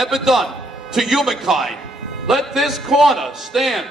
ever done to humankind, let this corner stand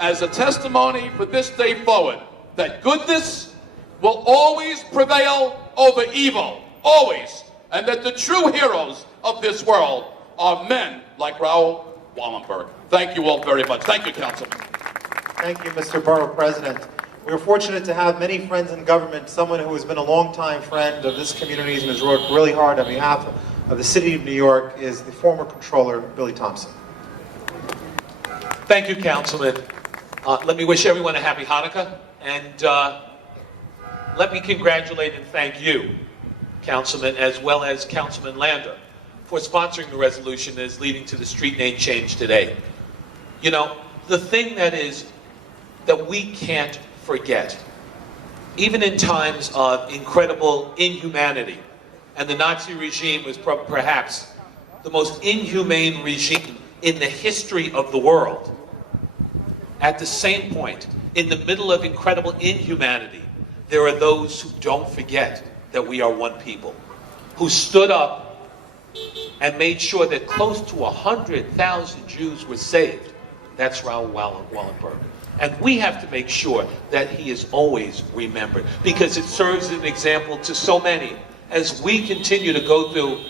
as a testimony for this day forward, that goodness will always prevail over evil, always, and that the true heroes of this world are men like Raoul Wallenberg. Thank you all very much. Thank you, Councilman. Thank you, Mr. Borough President. We are fortunate to have many friends in government, someone who has been a longtime friend of this community and has worked really hard on behalf of the City of New York is the former Controller, Billy Thompson. Thank you, Councilman. Let me wish everyone a happy Hanukkah, and let me congratulate and thank you, Councilman, as well as Councilman Lander, for sponsoring the resolution that is leading to the street name change today. You know, the thing that we can't forget, even in times of incredible inhumanity, and the Nazi regime was perhaps the most inhumane regime in the history of the world. At the same point, in the middle of incredible inhumanity, there are those who don't forget that we are one people, who stood up and made sure that close to 100,000 Jews were saved. That's Raoul Wallenberg. And we have to make sure that he is always remembered, because it serves as an example to so many as we continue to go through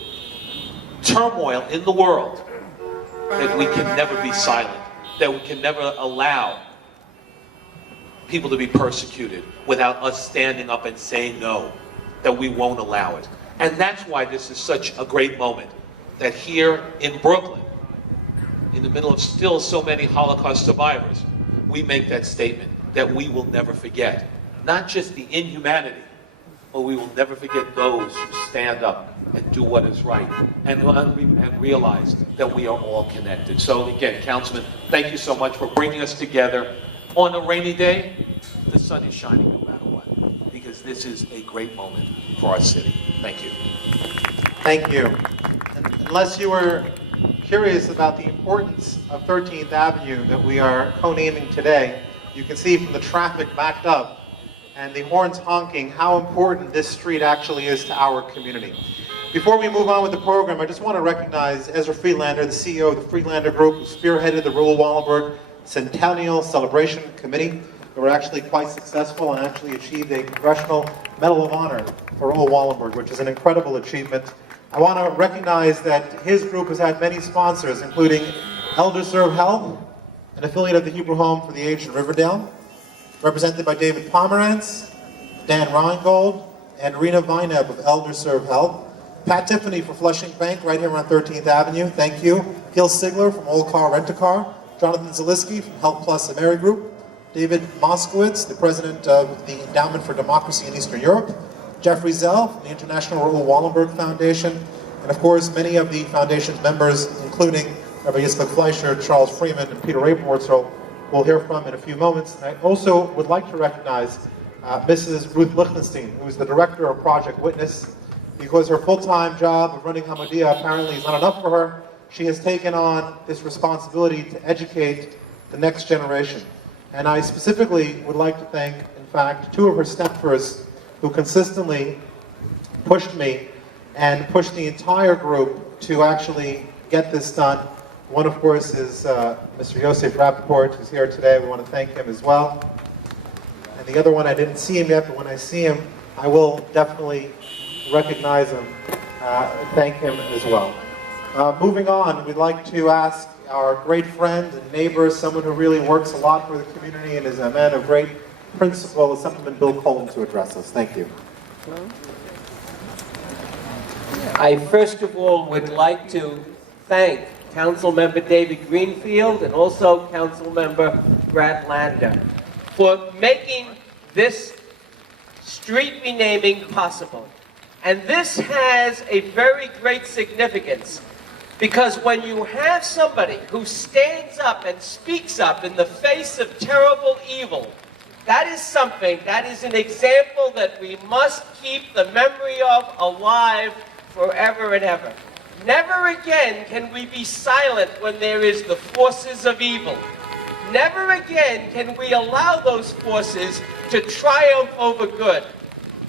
turmoil in the world, that we can never be silent, that we can never allow people to be persecuted without us standing up and saying no, that we won't allow it. And that's why this is such a great moment, that here in Brooklyn, in the middle of still so many Holocaust survivors, we make that statement that we will never forget, not just the inhumanity, but we will never forget those who stand up and do what is right, and realize that we are all connected. So again, Councilman, thank you so much for bringing us together. On a rainy day, the sun is shining no matter what, because this is a great moment for our city. Thank you. Thank you. And unless you were curious about the importance of 13th Avenue that we are co-naming today, you can see from the traffic backed up and the horns honking how important this street actually is to our community. Before we move on with the program, I just want to recognize Ezra Friedlander, the CEO of the Friedlander Group, who spearheaded the Raoul Wallenberg Centennial Celebration Committee. They were actually quite successful and actually achieved a Congressional Medal of Honor for Raoul Wallenberg, which is an incredible achievement. I want to recognize that his group has had many sponsors, including Elder Serve Health, an affiliate of the Hebrew Home for the Aged in Riverdale, represented by David Pomerantz, Dan Reingold, and Rena Vineb of Elder Serve Health, Pat Tiffany for Flushing Bank right here on 13th Avenue, thank you, Gil Sigler from Old Car Rent-A-Car, Jonathan Zaliski from Health Plus the Mary Group, David Moskowitz, the president of the Endowment for Democracy in Eastern Europe, Jeffrey Zell from the International Raoul Wallenberg Foundation, and of course many of the foundation's members, including Rabbi Yitzchak Fleischer, Charles Freeman, and Peter Abrawartzel, we'll hear from in a few moments. And I also would like to recognize Mrs. Ruth Lichtenstein, who is the director of Project Witness. Because her full-time job of running Hamodia apparently is not enough for her, she has taken on this responsibility to educate the next generation. And I specifically would like to thank, in fact, two of her stepfers who consistently pushed me and pushed the entire group to actually get this done. One, of course, is Mr. Yosef Rappaport, who's here today. We want to thank him as well. And the other one, I didn't see him yet, but when I see him, I will definitely recognize him, thank him as well. Moving on, we'd like to ask our great friend and neighbor, someone who really works a lot for the community and is a man of great principle, Assemblyman Bill Cullen, to address us. Thank you. I first of all would like to thank Councilmember David Greenfield and also Councilmember Brad Lander for making this street renaming possible. And this has a very great significance, because when you have somebody who stands up and speaks up in the face of terrible evil, that is something, that is an example that we must keep the memory of alive forever and ever. Never again can we be silent when there is the forces of evil. Never again can we allow those forces to triumph over good.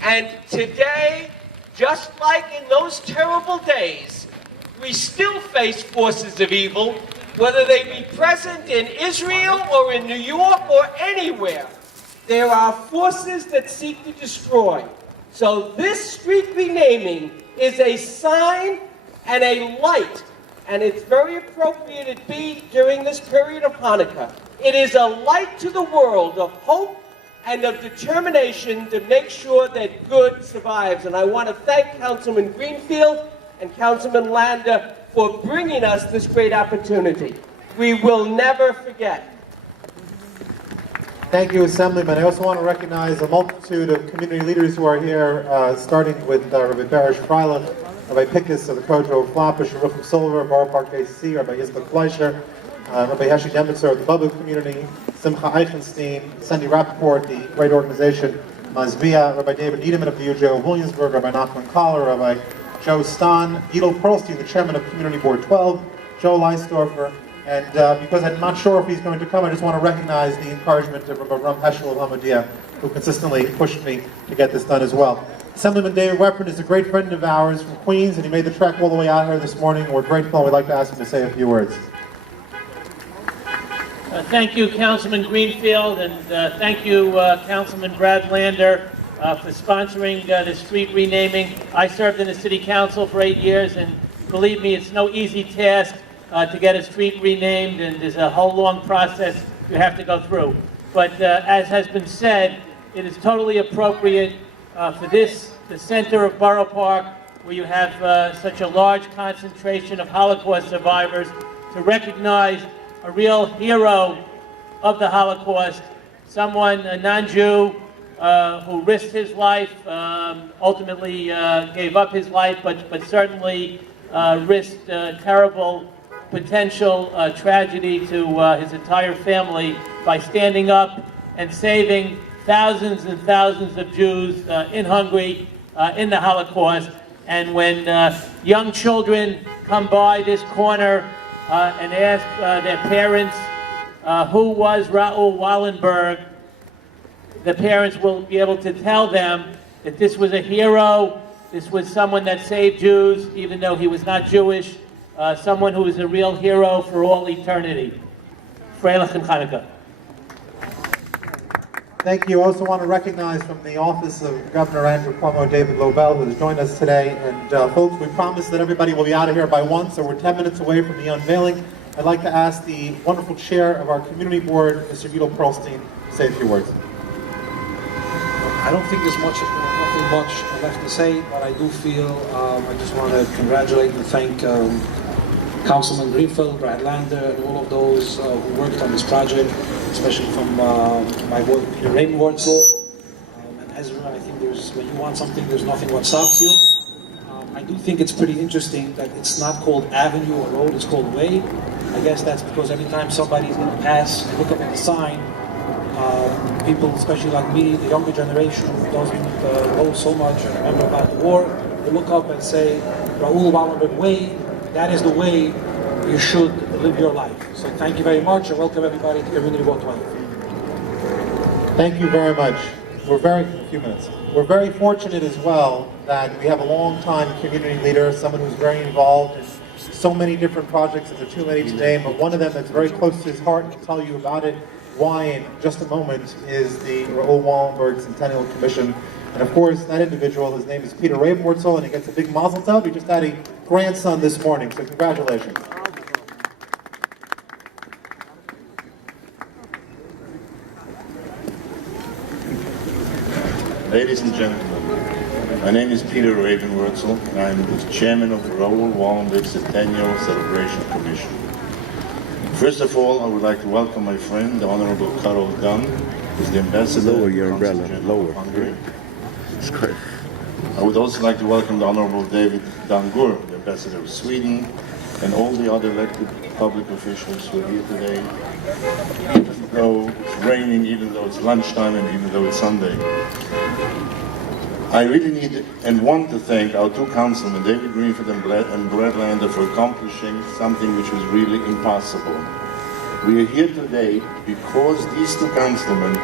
And today, just like in those terrible days, we still face forces of evil, whether they be present in Israel or in New York or anywhere. There are forces that seek to destroy. So this street renaming is a sign and a light, and it's very appropriate it be during this period of Hanukkah. It is a light to the world of hope and of determination to make sure that good survives. And I want to thank Councilman Greenfield and Councilman Lander for bringing us this great opportunity. We will never forget. Thank you, Assemblyman. I also want to recognize a multitude of community leaders who are here, starting with Rabbi Barish Freilich, Rabbi Pickus of the Kojo of Flatbush, Rucham Silver, Borough Park KC, Rabbi Yitzchak Fleischer, Rabbi Heshi Demitzer of the Bubba community, Simcha Eichenstein, Sandy Rappaport, the great organization Mazvia, Rabbi David Niederman of the UJO of Williamsburg, Rabbi Nachman Kahler, Rabbi Joe Stan, Gidel Pearlstein, the chairman of Community Board 12, Joe Leisdorfer, and because I'm not sure if he's going to come, I just want to recognize the encouragement of Rabbi Ram Heschel of Hamadia, who consistently pushed me to get this done as well. Assemblyman David Weprin is a great friend of ours from Queens, and he made the trek all the way out here this morning. We're grateful, and we'd like to ask him to say a few words. Thank you, Councilman Greenfield, and thank you, Councilman Brad Lander, for sponsoring the street renaming. I served in the City Council for 8 years, and believe me, it's no easy task to get a street renamed, and there's a whole long process you have to go through. But as has been said, it is totally appropriate for this, the center of Borough Park, where you have such a large concentration of Holocaust survivors, to recognize a real hero of the Holocaust, someone, a non-Jew, who risked his life, ultimately gave up his life, but certainly risked terrible potential tragedy to his entire family by standing up and saving thousands and thousands of Jews in Hungary in the Holocaust. And when young children come by this corner and ask their parents who was Raoul Wallenberg, the parents will be able to tell them that this was a hero, this was someone that saved Jews, even though he was not Jewish, someone who was a real hero for all eternity. Freilich and Hanukkah. Thank you. I also want to recognize from the office of Governor Andrew Cuomo, David Lobel, who has joined us today. And folks, we promise that everybody will be out of here by 1, so we're 10 minutes away from the unveiling. I'd like to ask the wonderful chair of our community board, Mr. Gidel Pearlstein, to say a few words. I don't think there's nothing much left to say, but I do feel I just want to congratulate and thank Councilman Greenfield, Brad Lander, and all of those who worked on this project, especially from my board, Peter Ravenwortzel, and Ezra. I think when you want something, there's nothing what stops you. I do think it's pretty interesting that it's not called avenue or road, it's called way. I guess that's because every time somebody's going to pass and look up at the sign, people, especially like me, the younger generation, who doesn't know so much and remember about the war, they look up and say, Raoul Wallenberg Way, that is the way you should live your life. So thank you very much, and welcome everybody to Community Board 12. Thank you very much. We're very fortunate as well that we have a long-time community leader, someone who's very involved in so many different projects, and there are too many to name, but one of them that's very close to his heart, and I'll tell you about it, why in just a moment, is the Raoul Wallenberg Centennial Commission. And of course, that individual, his name is Peter Ravenwortzel, and he gets a big mazel tov. He just had a grandson this morning, so congratulations. Ladies and gentlemen, my name is Peter Ravenwortzel, and I'm the chairman of the Raoul Wallenberg Centennial Celebration Commission. First of all, I would like to welcome my friend, the Honorable Karol Gunn, who's the ambassador of Hungary. It's great. I would also like to welcome the Honorable David Dangur, the ambassador of Sweden, and all the other elected public officials who are here today, even though it's raining, even though it's lunchtime, and even though it's Sunday. I really need and want to thank our two councilmen, David Greenfield and Brad Lander, for accomplishing something which was really impossible. We are here today because these two councilmen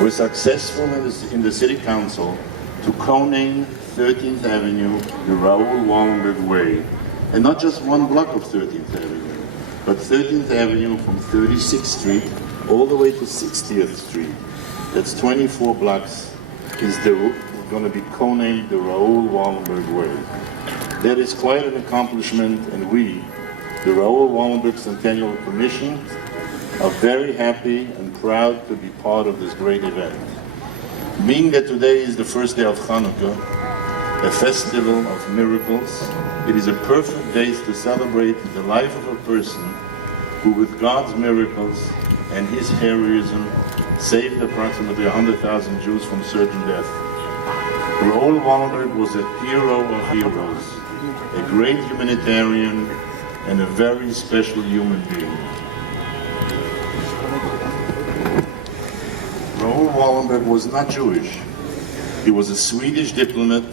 were successful in the City Council to co-name 13th Avenue the Raoul Wallenberg Way. And not just one block of 13th Avenue, but 13th Avenue from 36th Street all the way to 60th Street. That's 24 blocks is going to be co-named the Raoul Wallenberg Way. That is quite an accomplishment, and we, the Raoul Wallenberg Centennial Commission, are very happy and proud to be part of this great event. Being that today is the first day of Hanukkah, a festival of miracles, it is a perfect day to celebrate the life of a person who, with God's miracles and his heroism, saved approximately 100,000 Jews from certain death. Raoul Wallenberg was a hero of heroes, a great humanitarian, and a very special human being. Raoul Wallenberg was not Jewish. He was a Swedish diplomat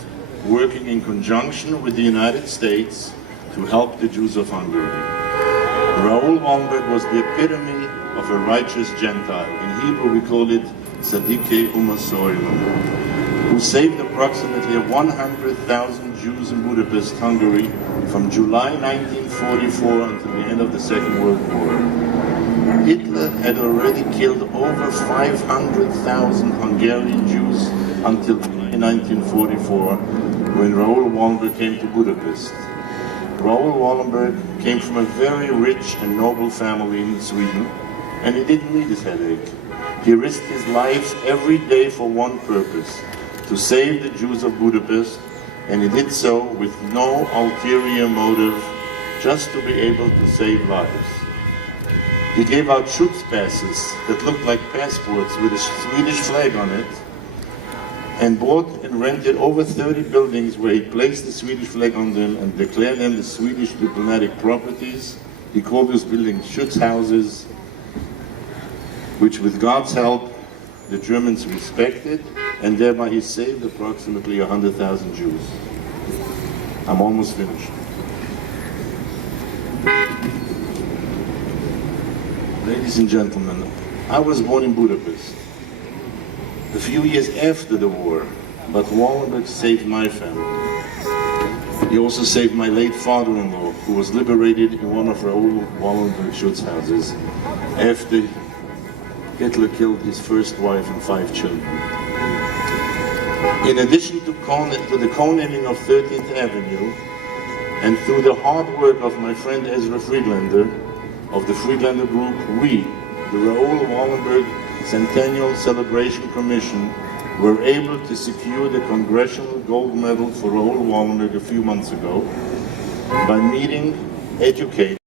working in conjunction with the United States to help the Jews of Hungary. Raoul Wallenberg was the epitome of a righteous Gentile. In Hebrew we call it Tzadikei Umasoilim, who saved approximately 100,000 Jews in Budapest, Hungary, from July 1944 until the end of the Second World War. Hitler had already killed over 500,000 Hungarian Jews until 1944, when Raoul Wallenberg came to Budapest. Raoul Wallenberg came from a very rich and noble family in Sweden, and he didn't need his headache. He risked his life every day for one purpose, to save the Jews of Budapest, and he did so with no ulterior motive, just to be able to save lives. He gave out Schutzpasses that looked like passports with a Swedish flag on it, and bought and rented over 30 buildings where he placed the Swedish flag on them and declared them the Swedish diplomatic properties. He called those buildings Schutzhauses, which with God's help the Germans respected, and thereby he saved approximately 100,000 Jews. I'm almost finished. Ladies and gentlemen, I was born in Budapest a few years after the war, but Wallenberg saved my family. He also saved my late father-in-law, who was liberated in one of Raoul Wallenberg's Schutzhauses after Hitler killed his first wife and 5 children. In addition to the co-naming of 13th Avenue, and through the hard work of my friend Ezra Friedlander, of the Friedlander Group, we, the Raoul Wallenberg Centennial Celebration Commission, were able to secure the Congressional Gold Medal for Raoul Wallenberg a few months ago by meeting, educating,